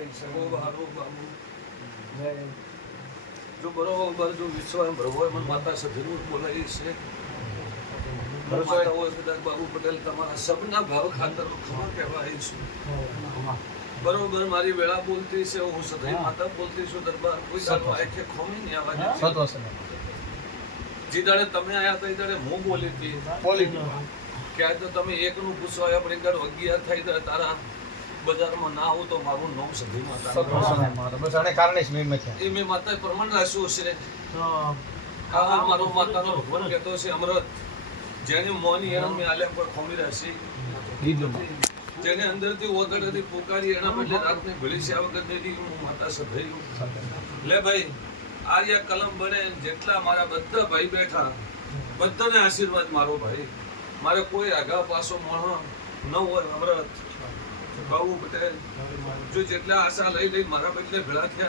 બાબુ જો બરોબર જો વિશ્વાસ ભરવો મને માતા સભ્યનું બોલાવી છે બાબુ પટેલ તમારા સબના ભાવ ખાતર ખબર કહેવા આવી છું બરોબર મારી વેળા બોલતી છે હું સદાય માતા બોલતી છું દરબાર કોઈ સારો આંખે ખોમી નહીં આવવા જે દાડે તમે આયા હતા એ દાડે હું બોલી હતી કે આ તો તમે એકનું પૂછવા આવ્યા પણ એક દાડો 11 થઈ જાય તારા બજારમાં ના આવું તો મારું નામ સધી માતા બસ આને કારણે જ મેં એ મેં માતાએ પ્રમાણ રાખ્યું છે આ મારો માતાનો ભગવાન કહેતો છે અમૃત જેની મોની એના મેં આલ્યા પર ખોમી રાશી જેને અંદરથી ઓગળથી પુકારી એના બદલે રાતને ભળી છે આ વખત દેવી હું માતા સધાયું લે ભાઈ આર્ય કલમ બને જેટલા મારા બધા ભાઈ બેઠા બધાને આશીર્વાદ મારો ભાઈ મારે કોઈ આગા પાસો મોહ ન હોય અમૃત બાબુ પટેલ જો જેટલા આશા લઈ મારા બદલે ભેળા થયા